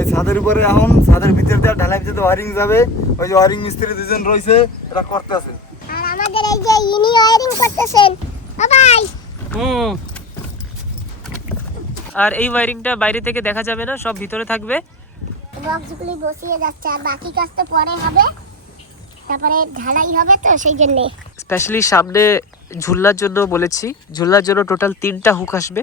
এই ছাদের উপরে এখন ছাদের ভিতর দিয়ে ঢালাই ভিতরে ওয়ারিং যাবে। ওই যে ওয়ারিং মিস্ত্রি দুজন রয়েছে এটা করতেছে। আর আমাদের এই যে ইনি ওয়ারিং করতেছেন। ও ভাই। হুম। আর এই ওয়ারিংটা বাইরে থেকে দেখা যাবে না সব ভিতরে থাকবে। বক্সগুলি বসিয়ে যাচ্ছে আর বাকি কাজ তো পরে হবে। তারপরে ঢালাই হবে তো সেই জন্য। স্পেশালি সামনে ঝুলনার জন্য বলেছি। ঝুলনার জন্য টোটাল তিনটা হুক আসবে।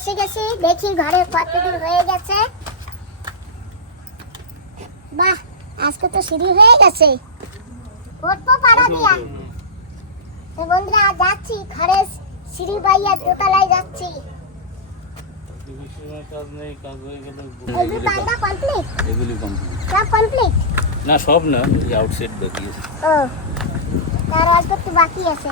এসে গেছি দেখি ঘরে কতদূর হয়ে গেছে। বাহ আজকে তো সিঁড়ি হয়ে গেছে। উঠবো পাড়া দিয়া। তো বন্ধুরা যাচ্ছি ঘরে সিঁড়ি বাইয়া দোতলায় যাচ্ছি। না সব না আউটসাইড বাকি আছে। ও তার অল্প একটু বাকি আছে।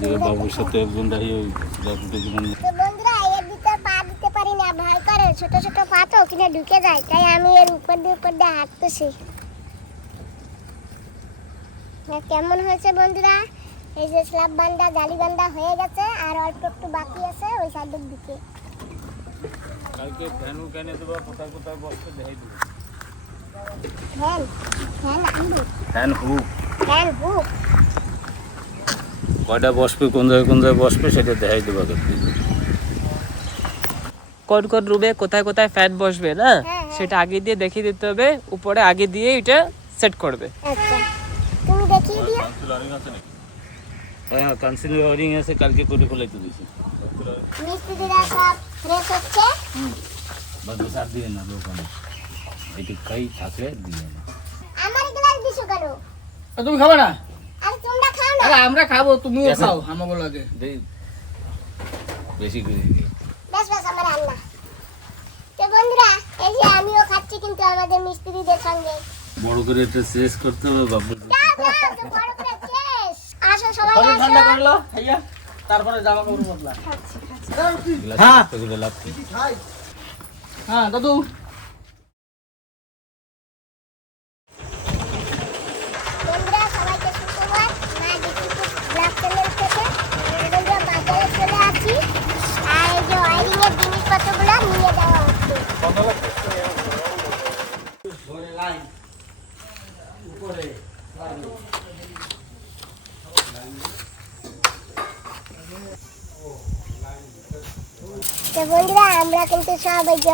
জায়গায় বাবুর সাথে একজন দাঁড়িয়ে ওই বাবুটা যেমন বন্ধুরা এর ভিতর পা দিতে পারি না ভয় করে। ছোট ছোট পা তো কিনে ঢুকে যায় তাই আমি এর উপর দিয়ে উপর দিয়ে হাঁটতেছি। কেমন হয়েছে বন্ধুরা? এই যে স্ল্যাব বান্দা জালি বান্দা হয়ে গেছে আর অল্প একটু বাকি আছে ওই সাইডের দিকে। কালকে ফ্যানও কেনে দেবো কোথায় কোথায় বসতে দেখাই দেবো। ফ্যান ফ্যান আনব। Fan hook. Fan hook. কয়টা বসবে কোন জায়গায় কোন জায়গায় বসবে সেটা দেখাই দেবো। কোন কোন রুমে কোথায় কোথায় ফ্যান বসবে না? হ্যাঁ, হ্যাঁ। সেটা আগে দিয়ে দেখিয়ে দিতে হবে উপরে আগে দিয়ে এটা সেট করবে। আচ্ছা। তুমি দেখিয়ে দিও। হ্যাঁ ওয়ারিং আছে কালকে করে ফেলাইতে দিছি। মিস্ত্রিরা সব ফ্রেশ হচ্ছে। বা দু দিয়ে না দোকানে এটি খাই থাকলে দিয়ে না। আমার গ্লাস দিছো কেন? তুমি খাবে না? আর আমরা খাব তুমিও খাও আমাকে লাগে দেই। বেশি করে দিই। বেশ বেশ আমার রান্না। তো বন্ধুরা এই যে আমিও খাচ্ছি কিন্তু আমাদের মিস্ত্রিদের সঙ্গে। বড় করে এটা শেষ করতে হবে বাবু বড় করে শেষ। আসো সবাই আসো। ঠান্ডা করল ভাইয়া। তারপরে জামা কাপড় বদলা। লাগছে হ্যাঁ দাদু বন্ধুরা সবাইকে সুপ্রভাত মা ডিস্ট্রিক্ট ব্লগ চ্যানেল থেকে বন্ধুরা বাজারে চলে আসি আর এই যে ওয়ারিং এর জিনিসপত্রগুলো নিয়ে যাওয়া হচ্ছে তো বন্ধুরা আমরা কিন্তু সব এই যে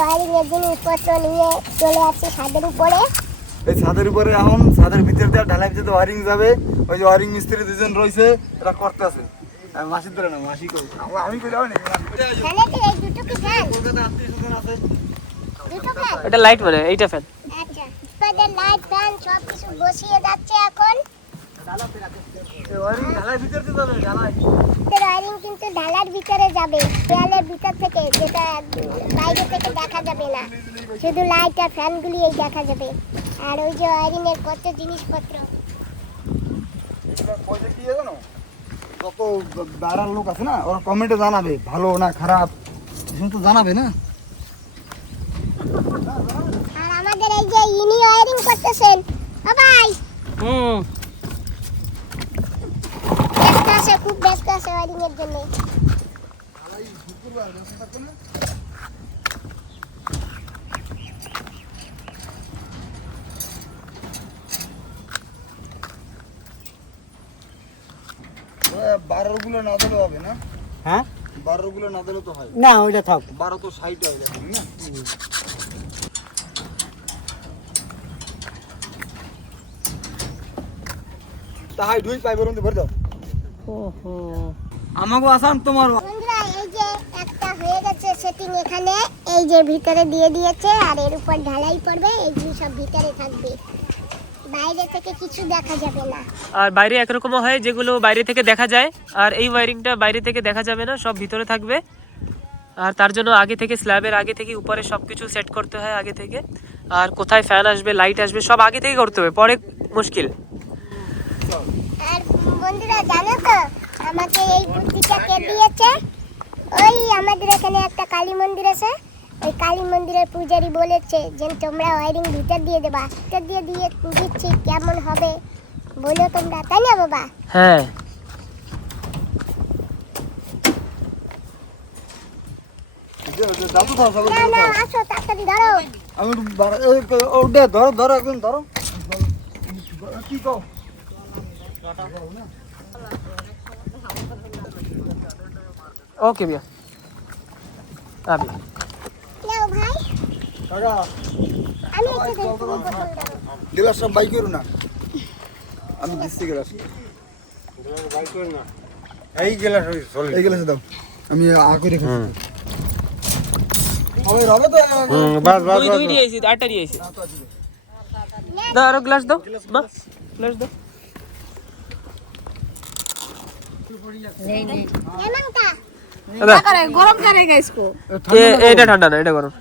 জিনিসপত্র নিয়ে চলে আসছি ছাদের উপরে। এই ছাদের উপরে এখন ছাদের ভিতর দিয়ে ঢালাই ভিতরে ওয়ারিং যাবে। ওই যে ওয়ারিং মিস্ত্রি দুজন রয়েছে এটা করতেছে। মাসির ধরে না মাসি কই? আমি- যাব আছে। এটা লাইট মানে এইটা ফ্যান আচ্ছা লাইট ফ্যান সব কিছু বসিয়ে যাচ্ছে এখন। ওয়ারিং কিন্তু ঢালার ভিতরে যাবে দেয়ালের ভিতর থেকে যেটা বাইরে থেকে দেখা যাবে না। শুধু লাইট আর ফ্যানগুলি এই দেখা যাবে। আর ওই যে ওয়ারিং এর কত জিনিসপত্র। যত বাড়ার লোক আছে না ওরা কমেন্টে জানাবে ভালো না খারাপ। এসব তো জানাবে না। আর আমাদের এই যে ইনি ওয়ারিং করতেছেন ও ভাই হুম ব্যস্ত আছে খুব ব্যস্ত আছে ওয়ারিং এর জন্য বারো না দিলে হবে না? হ্যাঁ? বারোগুলো না দিলে তো হয়। না ওইটা থাক। বারো তো হয় না? তাহাই দুই পাইব রুন্দে ভরে দাও। ওহো। আমাকে আসান তোমার বন্ধুরা এই যে একটা হয়ে গেছে সেটিং এখানে। এই যে ভিতরে দিয়ে দিয়েছে আর এর উপর ঢালাই পড়বে এই যে সব ভিতরে থাকবে। বাইরে থেকে কিছু দেখা যাবে না। আর বাইরে একরকমও হয় যেগুলো বাইরে থেকে দেখা যায় আর এই ওয়ারিংটা বাইরে থেকে দেখা যাবে না সব ভিতরে থাকবে। আর তার জন্য আগে থেকে স্ল্যাবের আগে থেকে উপরে সব কিছু সেট করতে হয় আগে থেকে। আর কোথায় ফ্যান আসবে লাইট আসবে সব আগে থেকে করতে হবে পরে মুশকিল। বন্ধুরা জানো তো? আমাকে এই বুদ্ধিটা কে দিয়েছে? ওই আমাদের এখানে একটা কালী মন্দির আছে। ওই কালী মন্দিরের পূজারি বলেছে যে তোমরা ওয়ারিং ভিতর দিয়ে দেবা ভিতর দিয়ে দিয়ে দিচ্ছি কেমন হবে? বলো তোমরা তাই না বাবা? হ্যাঁ। ধরো। ধরো ধরো। কি কও? ओके भैया हाँ भैया নাও ভাই কাকা আমি একটু দেখি তুমি বোতল দাও গ্লাস সব বাই করু না আমি দিচ্ছি গ্লাস এই গেলাস চলে এই গ্লাসে দাও আমি আ করে খাচ্ছি ওই রবে তো বাস বাস দুই দুই নিয়ে এসেছি আটটা নিয়ে এসেছি দাও আরো গ্লাস দাও মা গ্লাস দাও গরম খানে গাইস কো? এটা ঠান্ডা না এটা গরম।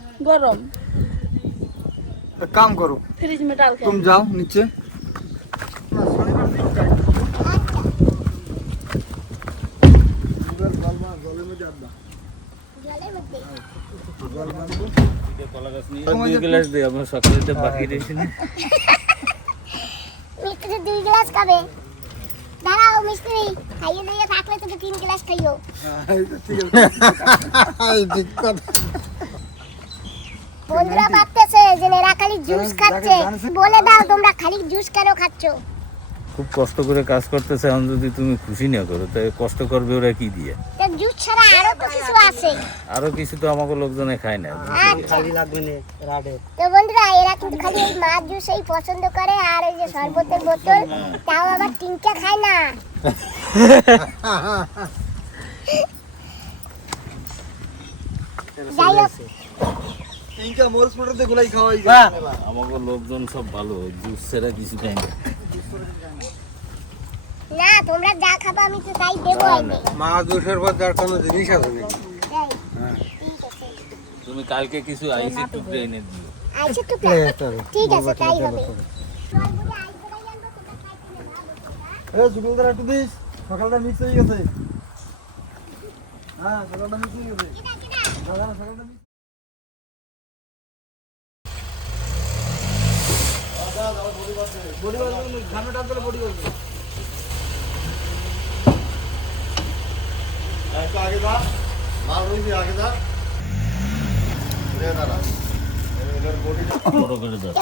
বাকি দিয়েছি দুই গ্লাস খাবে। দাঁড়াও খাইয়ে দিয়ে থাকলে তুমি তিন গ্লাস খাইও। ঠিক কথা। বন্ধুরা ভাবতেছে যে এরা খালি জুস খাচ্ছে। বলে দাও তোমরা খালি জুস কেন খাচ্ছ? খুব কষ্ট করে কাজ করতেছে এখন যদি তুমি খুশি না করো তাই কষ্ট করবে ওরা কি দিয়ে? কিছু আছে। আরও কিছু তো আমাকে লোকজনে খায় না আচ্ছা। তো বন্ধুরা এরা কিন্তু খালি এই মাছ জুসই পছন্দ করে আর ওই যে শরবতের বোতল তাও আবার তিনটা খায় না। যাই হোক। তিনটা মরিচ পোটাতে গুলাই খাওয়াই যায়। আমাকে লোকজন সব ভালো জুস ছাড়া কিছু খায় না। না তোমরা যা খাবা আমি তো তাই দেবো মা দুশের পর যার কোনো জিনিস আছে নাকি? আছে। তুমি কালকে কিছু আইসি টুকরে এনে দিও। আইছে তো ঠিক আছে তাই হবে। এ জুগলদার একটু দিস। সকালটা মিক্স হয়ে গেছে। হ্যাঁ সকালটা মিক্স হয়ে গেছে। দাদা সকালটা mix- বডি বাড়বে ঘামে টান দিলে বডি বাড়বে একটু আগে যা মাল রয়েছে আগে যা। রে দাদা এর বডিটা বড় করে দাও।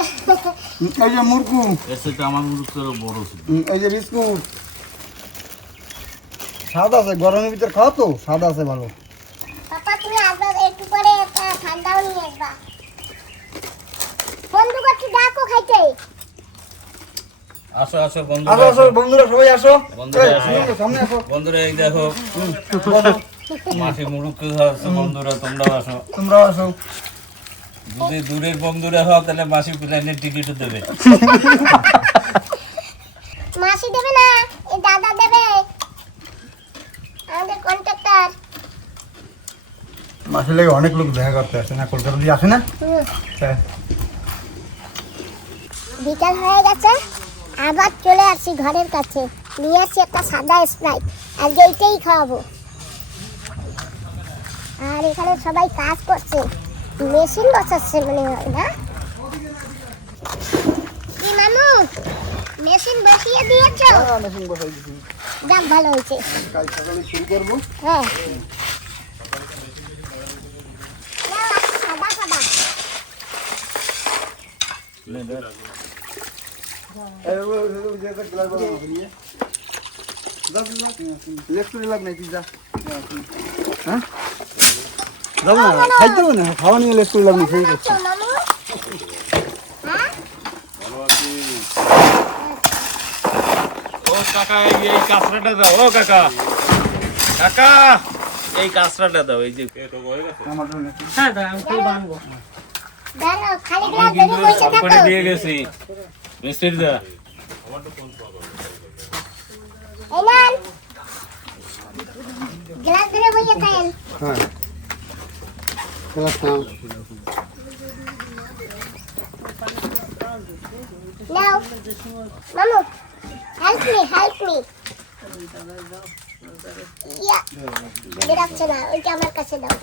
এই যে মুরকু আমার মুরুখ বড় ছিল। এই যে বিস্কুট। স্বাদ আছে গরমের ভিতর খাও তো স্বাদ আছে ভালো। পাপা তুমি আসবা একটু পরে ঠান্ডাও নিয়ে আসবা। বন্ধু করছি ডাকো খাইতে। আসো আসো বন্ধু আসো আসো বন্ধুরা সবাই আসো। বন্ধুরা এই, আসো। শুনুন, সামনে আসো। বন্ধুরা এই দেখো বসো, মাসি মুরুখ বন্ধুরা তোমরাও আসো। তোমরাও আসো। যদি দূরের বন্ধুরা হও তাহলে মাসি প্লেনের টিকিটও দেবে। মাসি দেবে না এই দাদা দেবে। আমাদের কন্ট্রাক্টর মাসে লাগে অনেক লোক দেখা করতে আসে না কলকাতা দিয়ে আসে না? হ্যাঁ। বিকাল হয়ে গেছে। আবার চলে আসি ঘরের কাছে। নিয়ে আসি একটা সাদা স্প্রাইট। আজকে এইটাই খাওয়াবো। আর এখানে সবাই কাজ করছে। মেশিন বসাচ্ছে মনে হয় না? কি মামু? মেশিন বসিয়ে দিয়েছ? হ্যাঁ, মেশিন বসাই দিছি যাক ভালো হয়েছে। কাল সকালে শুরু করব। হ্যাঁ। সাদা সাদা খাওয়া নিয়ে লেফটে লাগ নাই সেই করছে আচ্ছা, মামু হ্যাঁ ও কাকা এই কাঁচড়াটা দাও। ও কাকা। কাকা এই কাঁচড়াটা দাও এই যে। হ্যাঁ আমি খুব আনব দিয়ে গেছি। মিস্ত্রি দা। নেন গ্লাস ধরে বসে খায়েন হ্যাঁ। গ্লাস নাও। নাও। মামু হেল্প মি হেল্প মি ইয়া বেরাচ্ছে না ওইটা আমার কাছে দাও।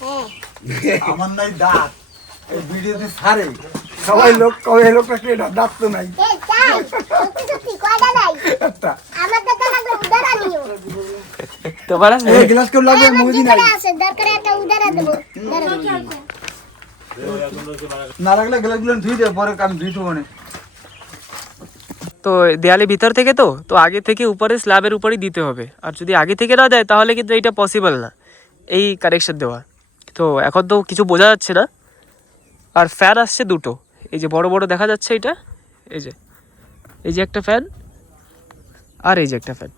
হ্যাঁ আমার নাই দাঁত। এই ভিডিওতে ছাড়ে। সবাই লোক কবে এই লোকটা কে এটা? দাঁত তো নাই। এই চাই। সত্যি সত্যি কয়টা নাই? একটা। আমার দরকার লাগবে উদারা নিও। তোমার এই গ্লাস কেউ লাগবে আমার নাই ভিতরে একটা উদারা দেবো। না রাখলে গ্লাসগুলো ধুই দে পরে আমি ধুই দেবো না। তো দেয়ালে ভিতর থেকে তো তো আগে থেকে উপরে স্ল্যাবের উপরেই দিতে হবে। আর যদি আগে থেকে না দেয় তাহলে কিন্তু এটা পসিবল না এই কানেকশন দেওয়া। তো এখন তো কিছু বোঝা যাচ্ছে না। আর ফ্যান আসছে দুটো। এই যে বড় বড় দেখা যাচ্ছে এটা, এই যে এই যে একটা ফ্যান আর এই যে একটা ফ্যান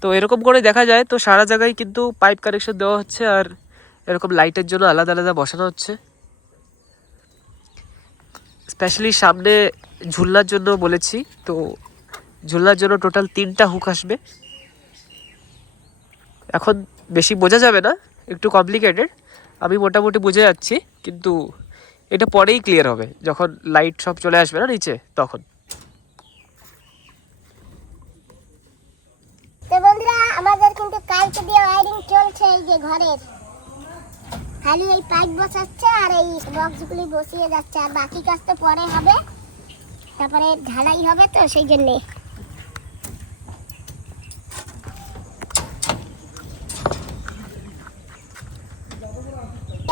তো এরকম করে দেখা যায়, তো সারা জায়গায় কিন্তু পাইপ কানেকশন দেওয়া হচ্ছে আর এরকম লাইটের জন্য আলাদা আলাদা বসানো হচ্ছে। স্পেশালি সামনে ঝুলনার জন্য বলেছি, তো ঝুলনার জন্য টোটাল তিনটা হুক আসবে। এখন বেশি বোঝা যাবে না, একটু কমপ্লিকেটেড আমি মোটামুটি বুঝে যাচ্ছি, কিন্তু এটা পরেই ক্লিয়ার হবে। যখন লাইট সব চলে আসবে না নিচে, তখন। আমাদের দিয়ে ওয়ারিং চলছে যে ঘরের। খালি এই বসাচ্ছে আর এই বসিয়ে যাচ্ছে, আর বাকি তো পরে হবে। তারপরে ঢালাই হবে তো, সেই জন্যে।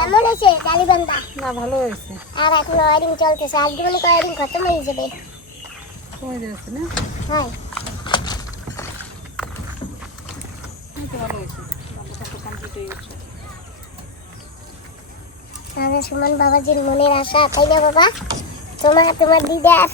কেমন হয়েছে না ভালো হয়েছে। আর এখন ওয়ারিং চলতেছে আজকে মনে ওয়ারিং খতম হয়ে যাবে। হয়ে যাচ্ছে না? হয়। ভালো হয়েছে। তাহলে সুমন বাবাজির মনের আশা তাই না বাবা? তোমার তোমার দিদার।